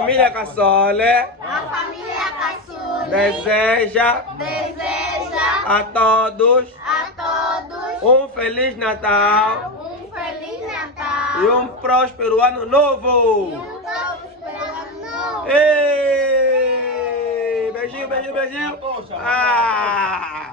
família Cassole A família Caçule deseja deseja a todos a todos um Feliz Natal um Feliz Natal e um próspero Ano Novo. um próspero ano novo. Ei! Beijinho, beijinho, beijinho. Ah!